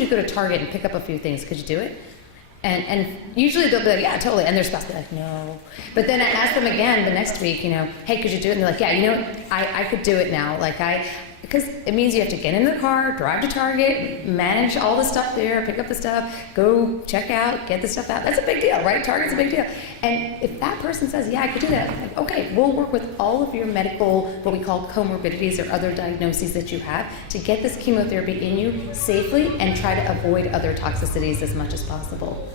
you to go to Target and pick up a few things. Could you do it? And usually they'll be like, yeah, totally. And their spouse will be like, no. But then I ask them again the next week, you know, hey, could you do it? And they're like, yeah, you know what? I could do it now. Like because it means you have to get in the car, drive to Target, manage all the stuff there, pick up the stuff, go check out, get the stuff out. That's a big deal, right? Target's a big deal. And if that person says, yeah, I could do that, I'm like, okay, we'll work with all of your medical, what we call comorbidities or other diagnoses that you have to get this chemotherapy in you safely and try to avoid other toxicities as much as possible.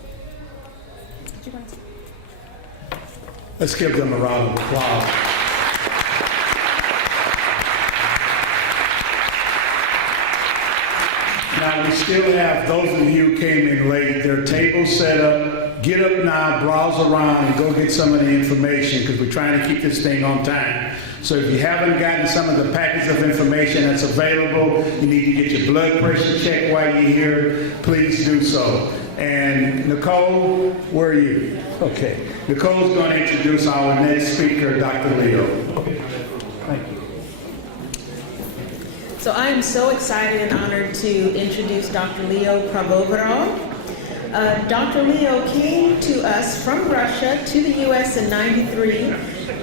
Let's give them a round of applause. Now, we still have those of you who came in late, their tables set up. Get up now, browse around, and go get some of the information because we're trying to keep this thing on time. So if you haven't gotten some of the packets of information that's available, you need to get your blood pressure checked while you're here, please do so. And Nicole, where are you? Okay. Nicole's going to introduce our next speaker, Dr. Leo. Thank you. So I am so excited and honored to introduce Dr. Leonid Pravoverov. Dr. Leo came to us from Russia to the U.S. in '93,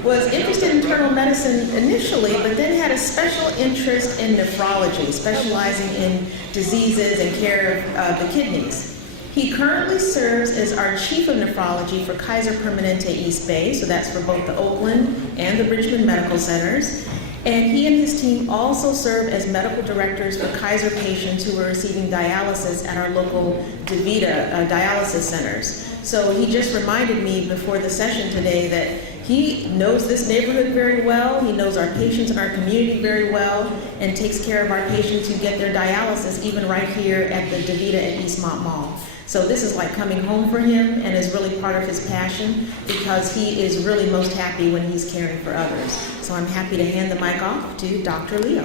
was interested in internal medicine initially, but then had a special interest in nephrology, specializing in diseases and care of the kidneys. He currently serves as our chief of nephrology for Kaiser Permanente East Bay, so that's for both the Oakland and the Richmond medical centers. And he and his team also serve as medical directors for Kaiser patients who are receiving dialysis at our local DaVita dialysis centers. So he just reminded me before the session today that he knows this neighborhood very well, he knows our patients in our community very well, and takes care of our patients who get their dialysis even right here at the DaVita at Eastmont Mall. So this is like coming home for him and is really part of his passion because he is really most happy when he's caring for others. So I'm happy to hand the mic off to Dr. Leo.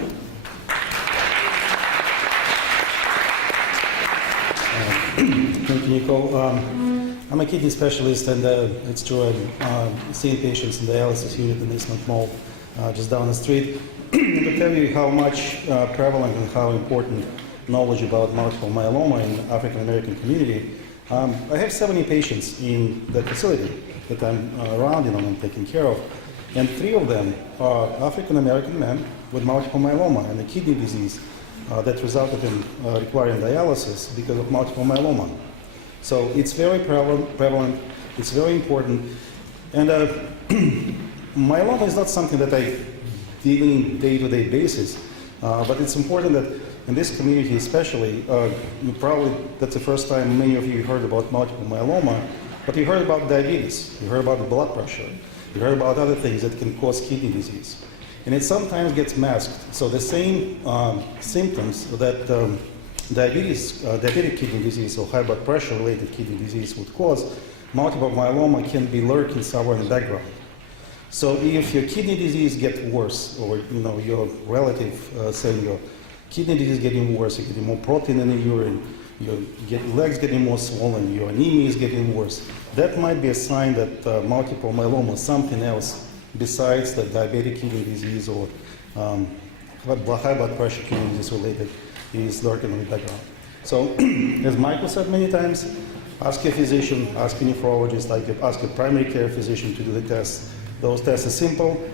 Thank you, Nicole. I'm a kidney specialist, and it's true, I'm seeing patients in the dialysis unit in Eastmont Mall, just down the street. To tell you how much prevalent and how important knowledge about multiple myeloma in the African American community. I have 70 patients in that facility that I'm around and I'm taking care of, and 3 of them are African American men with multiple myeloma and a kidney disease that resulted in requiring dialysis because of multiple myeloma. So it's very prevalent, it's very important, and myeloma is not something that I deal in day-to-day basis, but it's important that in this community especially, probably that's the first time many of you heard about multiple myeloma, but you heard about diabetes, you heard about the blood pressure, you heard about other things that can cause kidney disease. And it sometimes gets masked. So the same symptoms that diabetic kidney disease or high blood pressure related kidney disease would cause, multiple myeloma can be lurking somewhere in the background. So if your kidney disease gets worse, or your relative saying your kidney disease getting worse, you're getting more protein in the urine, your legs getting more swollen, your anemia is getting worse, that might be a sign that multiple myeloma is something else besides the diabetic kidney disease or high blood pressure kidney disease related is lurking in the background. So, as Michael said many times, ask your physician, ask your nephrologist, ask your primary care physician to do the tests. Those tests are simple,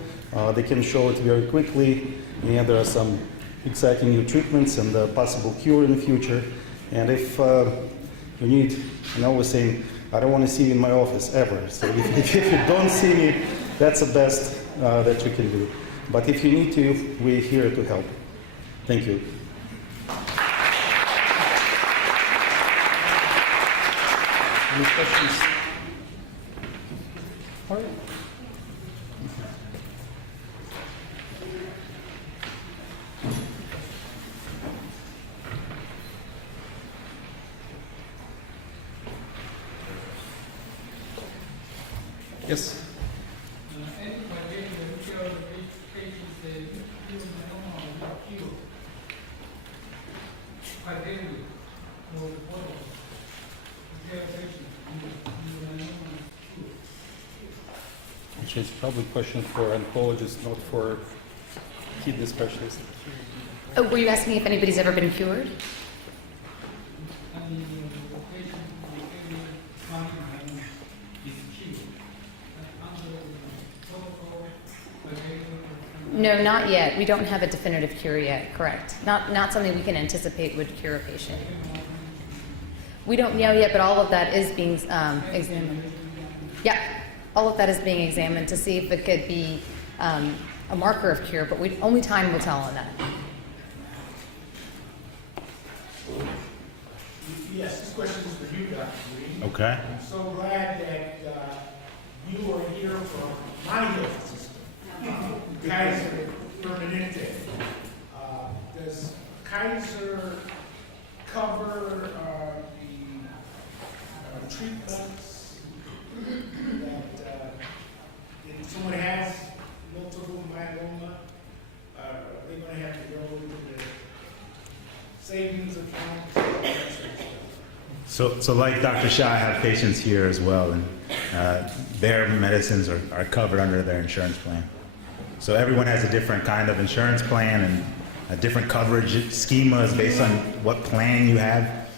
they can show it very quickly, and there are some exciting new treatments and possible cure in the future. And if you need, I'm always saying, I don't want to see you in my office ever. So if you don't see me, that's the best that you can do. But if you need to, we're here to help. Thank you. Any questions? All right. Yes. Actually, it's probably a question for oncologists, not for kidney specialists. Oh, were you asking if anybody's ever been cured? No, not yet. We don't have a definitive cure yet, correct. Not something we can anticipate would cure a patient. We don't know yet, but all of that is being examined. Yeah, all of that is being examined to see if it could be a marker of cure, but only time will tell on that. Yes, this question is for you, Dr. Green. Okay. I'm so glad that you are here from my health system, Kaiser Permanente. Does Kaiser cover the treatments that if someone has multiple myeloma, are they going to have to go to the savings account? So like Dr. Shah, I have patients here as well, and their medicines are covered under their insurance plan. So everyone has a different kind of insurance plan and a different coverage schemas based on what plan you have.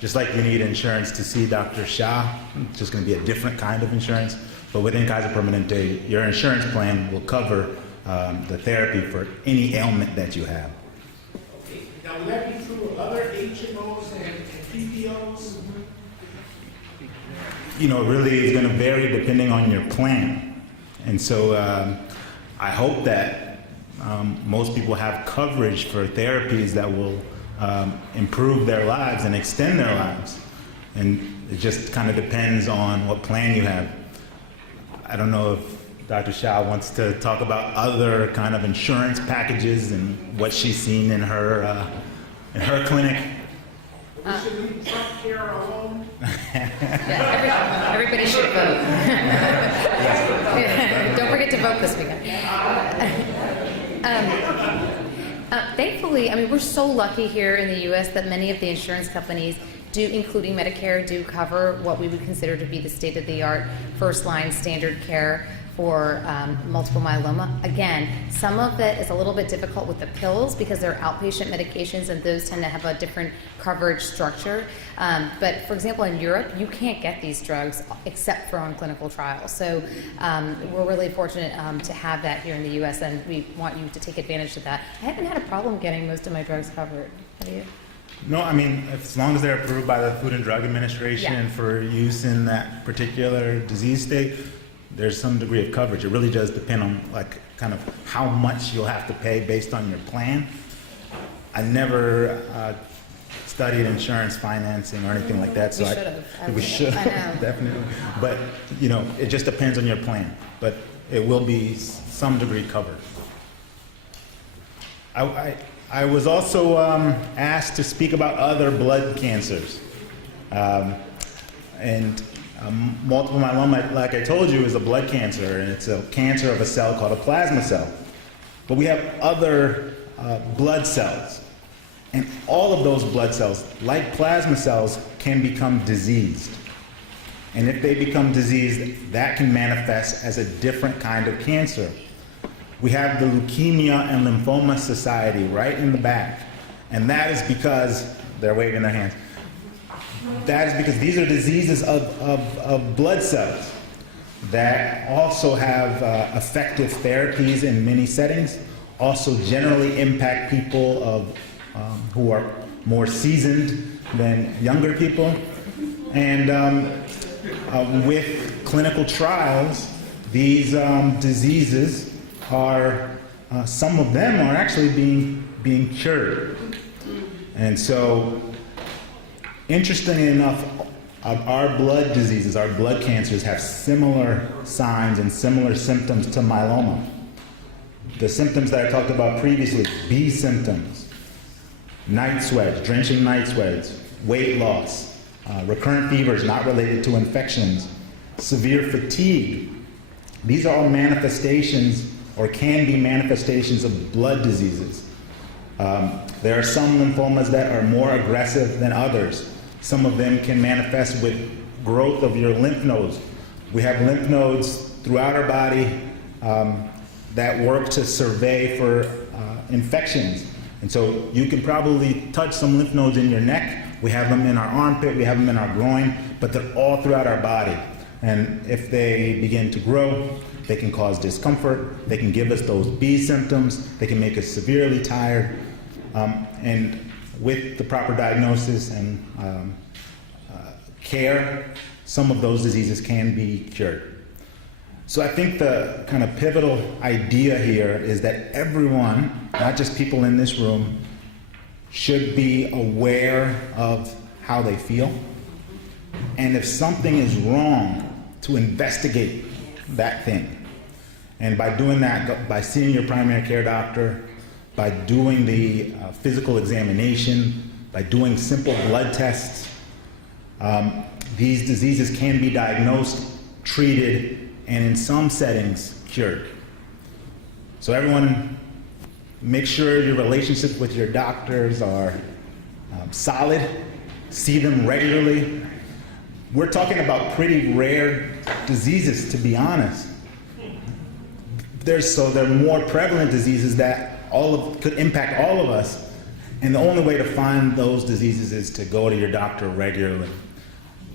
Just like you need insurance to see Dr. Shah, it's just going to be a different kind of insurance. But within Kaiser Permanente, your insurance plan will cover the therapy for any ailment that you have. Okay, now will that be true of other HMOs and PPOs? You know, it really is going to vary depending on your plan. And so I hope that most people have coverage for therapies that will improve their lives and extend their lives. And it just kind of depends on what plan you have. I don't know if Dr. Shah wants to talk about other kind of insurance packages and what she's seen in her clinic. We should leave Trump care alone? Yeah, everybody should vote. Don't forget to vote this weekend. Thankfully, I mean, we're so lucky here in the U.S. that many of the insurance companies do, including Medicare, do cover what we would consider to be the state-of-the-art first-line standard care for multiple myeloma. Again, some of it is a little bit difficult with the pills because they're outpatient medications and those tend to have a different coverage structure. But for example, in Europe, you can't get these drugs except for on clinical trials. So we're really fortunate to have that here in the US and we want you to take advantage of that. I haven't had a problem getting most of my drugs covered. Have you? No, I mean, as long as they're approved by the Food and Drug Administration Yeah. for use in that particular disease state, there's some degree of coverage. It really does depend on like kind of how much you'll have to pay based on your plan. I never studied insurance financing or anything like that, so We should have. we should I know. definitely. But you know, it just depends on your plan. But it will be some degree covered. I was also asked to speak about other blood cancers, and multiple myeloma, like I told you, is a blood cancer, and it's a cancer of a cell called a plasma cell. But we have other blood cells, and all of those blood cells, like plasma cells, can become diseased. And if they become diseased, that can manifest as a different kind of cancer. We have the Leukemia and Lymphoma Society right in the back, and that is because, they're waving their hands, that is because these are diseases of blood cells that also have effective therapies in many settings, also generally impact people who are more seasoned than younger people. And with clinical trials, these diseases are, some of them are actually being cured. And so, interestingly enough, our blood diseases, our blood cancers have similar signs and similar symptoms to myeloma. The symptoms that I talked about previously, B symptoms, night sweats, drenching night sweats, weight loss, recurrent fevers not related to infections, severe fatigue. These are all manifestations or can be manifestations of blood diseases. There are some lymphomas that are more aggressive than others. Some of them can manifest with growth of your lymph nodes. We have lymph nodes throughout our body that work to survey for infections. And so you can probably touch some lymph nodes in your neck. We have them in our armpit, we have them in our groin, but they're all throughout our body. And if they begin to grow, they can cause discomfort, they can give us those B symptoms, they can make us severely tired. And with the proper diagnosis and care, some of those diseases can be cured. So I think the kind of pivotal idea here is that everyone, not just people in this room, should be aware of how they feel. And if something is wrong, to investigate that thing. And by doing that, by seeing your primary care doctor, by doing the physical examination, by doing simple blood tests, these diseases can be diagnosed, treated, and in some settings, cured. So everyone, make sure your relationships with your doctors are solid, see them regularly. We're talking about pretty rare diseases, to be honest. They're more prevalent diseases that could impact all of us, and the only way to find those diseases is to go to your doctor regularly.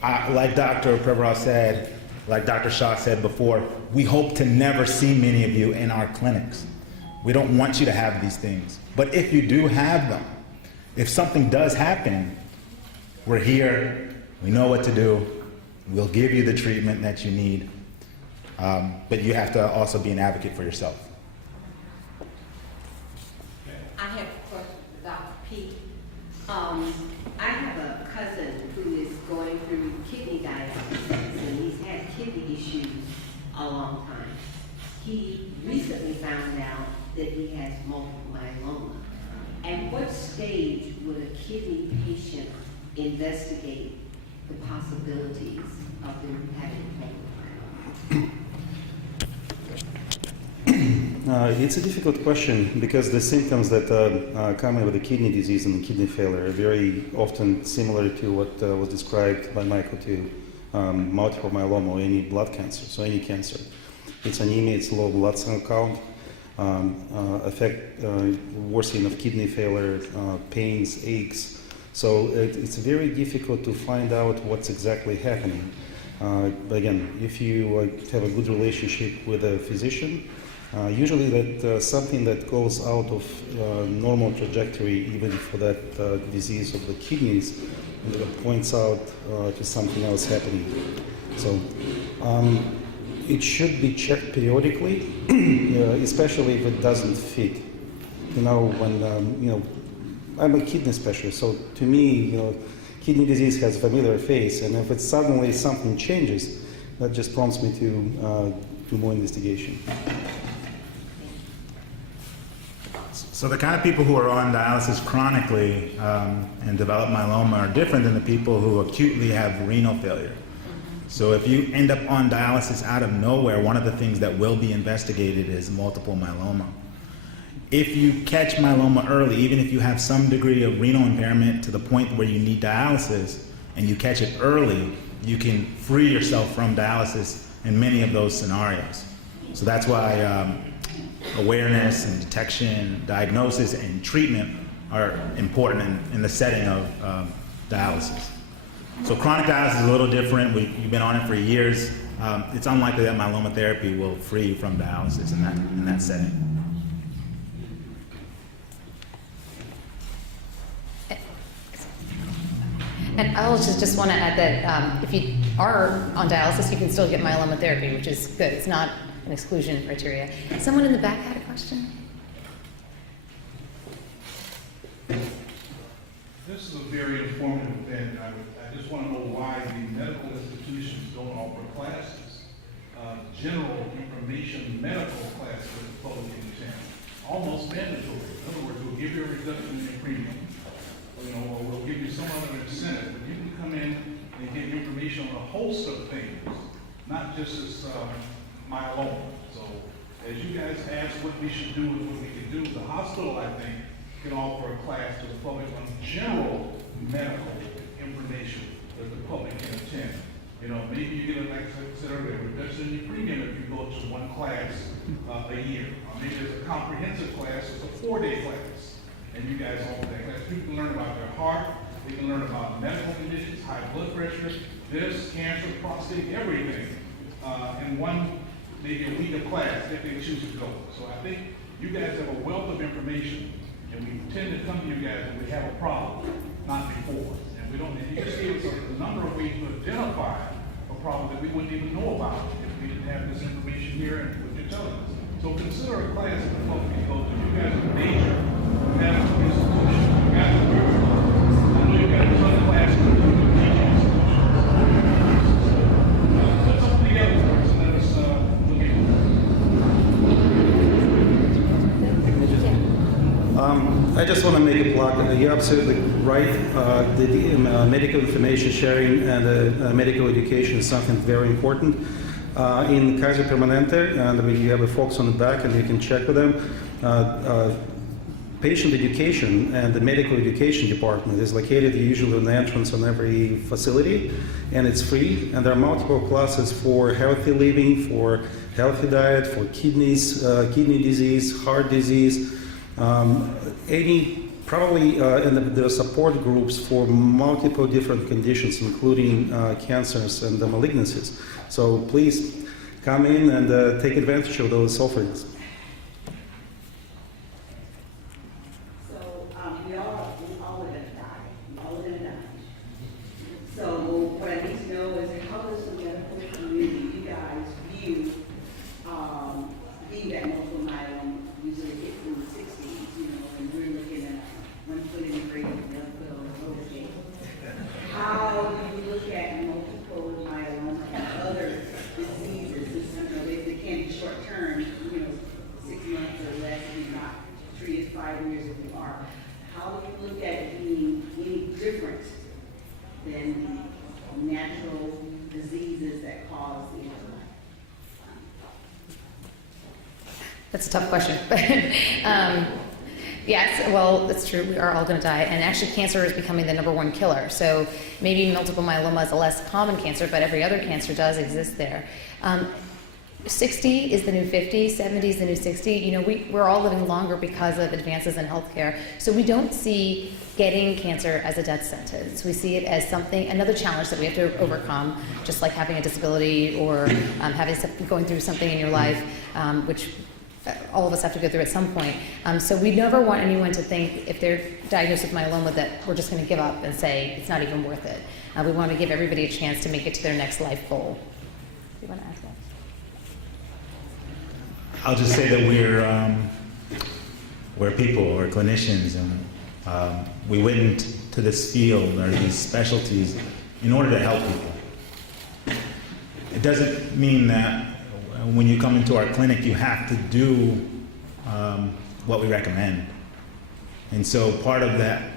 Like Dr. Pravoverov said, like Dr. Shah said before, we hope to never see many of you in our clinics. We don't want you to have these things. But if you do have them, if something does happen, we're here, we know what to do, we'll give you the treatment that you need, but you have to also be an advocate for yourself. I have a question for Dr. P. I have a cousin who is going through kidney dialysis, and he's had kidney issues a long time. He recently found out that he has multiple myeloma. At what stage would a kidney patient investigate the possibilities of them having multiple? It's a difficult question because the symptoms that come with the kidney disease and the kidney failure are very often similar to what was described by Michael to multiple myeloma or any blood cancer, so any cancer. It's anemia, it's low blood cell count, worsening of kidney failure, pains, aches. So it's very difficult to find out what's exactly happening. But again, if you have a good relationship with a physician, usually that's something that goes out of normal trajectory, even for that disease of the kidneys, and that points out to something else happening. So it should be checked periodically, especially if it doesn't fit. When I'm a kidney specialist, so to me, kidney disease has a familiar face, and if it's suddenly something changes, that just prompts me to do more investigation. So the kind of people who are on dialysis chronically and develop myeloma are different than the people who acutely have renal failure. So if you end up on dialysis out of nowhere, one of the things that will be investigated is multiple myeloma. If you catch myeloma early, even if you have some degree of renal impairment to the point where you need dialysis, and you catch it early, you can free yourself from dialysis in many of those scenarios. So that's why awareness and detection, diagnosis, and treatment are important in the setting of dialysis. So chronic dialysis is a little different. You've been on it for years. It's unlikely that myeloma therapy will free you from dialysis in that setting. And I also just want to add that if you are on dialysis, you can still get myeloma therapy, which is good. It's not an exclusion criteria. Someone in the back had a question? This is a very informative event. I just want to know why the medical institutions don't offer classes, general information medical classes for the public in the town. Almost mandatory. In other words, we'll give you a reduction in premium. Or we'll give you some other incentive, but you can come in and get information on a host of things, not just this myeloma. So as you guys ask what we should do and what we can do, the hospital, I think, can offer a class to the public on general medical information that the public can attend. Maybe you get, like I said earlier, reduction in your premium if you go to one class a year. Or maybe there's a comprehensive class, it's a 4-day class. And you guys offer that class. People can learn about their heart, They can learn about medical conditions, high blood pressure, this, cancer, prostate, everything, in one, maybe a week of class if they choose to go. So I think you guys have a wealth of information, and we tend to come to you guys when we have a problem, not before. And we don't, and you just gave us a number of ways to identify a problem that we wouldn't even know about if we didn't have this information here and what you're telling us. So consider a class that the folks can go to. You guys are major medical institutions. You guys are very, I know you've got a ton of classes that you can teach institutions. Put something together for us and let us look at it. I just want to make a plug. You're absolutely right. The medical information sharing and medical education is something very important. In Kaiser Permanente, and you have a folks on the back, and you can check with them. Patient education and the medical education department is located usually on the entrance on every facility, and it's free. And there are multiple classes for healthy living, for healthy diet, for kidneys, kidney disease, heart disease. And there are support groups for multiple different conditions, including cancers and malignancies. So please come in and take advantage of those offerings. So we all are going to die. We all are going to die. So what I need to know is how does the medical community, you guys, view that multiple myeloma usually hits in the 60s, you know, and we're looking at one foot in the grave and the other foot on the road again. How do you look at multiple myeloma and other diseases? You know, they can be short term, you know, 6 months or less if you're not treated, 5 years if you are. How do you look at it being any different than the natural diseases that cause the illness? That's a tough question. Yes, well, it's true. We are all going to die. And actually, cancer is becoming the #1 killer. So maybe multiple myeloma is a less common cancer, but every other cancer does exist there. 60 is the new 50, 70 is the new 60. You know, we're all living longer because of advances in healthcare. So we don't see getting cancer as a death sentence. We see it as something, another challenge that we have to overcome, just like having a disability or going through something in your life, which all of us have to go through at some point. So we never want anyone to think if they're diagnosed with myeloma that we're just going to give up and say it's not even worth it. We want to give everybody a chance to make it to their next life goal. Do you want to ask that? I'll just say that we're people, we're clinicians, and we went into this field or these specialties in order to help people. It doesn't mean that when you come into our clinic, you have to do what we recommend. And so part of that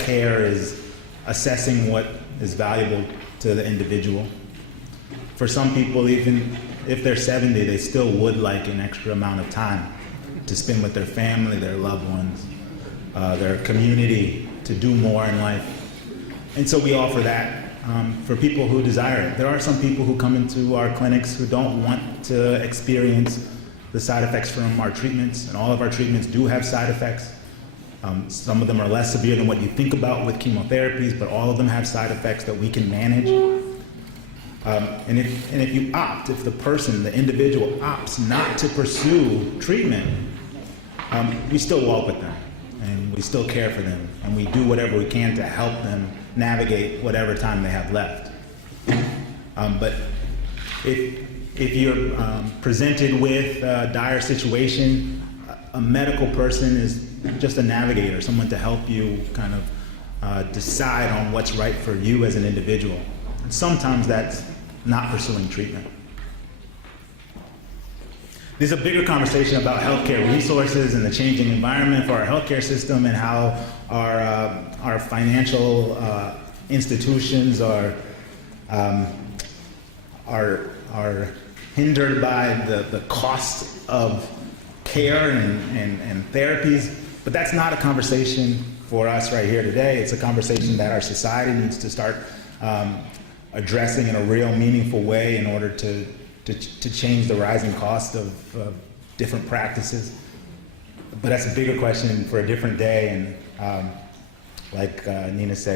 care is assessing what is valuable to the individual. For some people, even if they're 70, they still would like an extra amount of time to spend with their family, their loved ones, their community, to do more in life. And so we offer that. For people who desire it. There are some people who come into our clinics who don't want to experience the side effects from our treatments, and all of our treatments do have side effects. Some of them are less severe than what you think about with chemotherapies, but all of them have side effects that we can manage. And if you opt, if the person, the individual opts not to pursue treatment, we still walk with them, and we still care for them, and we do whatever we can to help them navigate whatever time they have left. But if you're presented with a dire situation, a medical person is just a navigator, someone to help you kind of decide on what's right for you as an individual. And sometimes that's not pursuing treatment. There's a bigger conversation about healthcare resources and the changing environment for our healthcare system and how our financial institutions are hindered by the cost of care and therapies. But that's not a conversation for us right here today. It's a conversation that our society needs to start addressing in a real meaningful way in order to change the rising cost of different practices. But that's a bigger question for a different day, and like Nina said,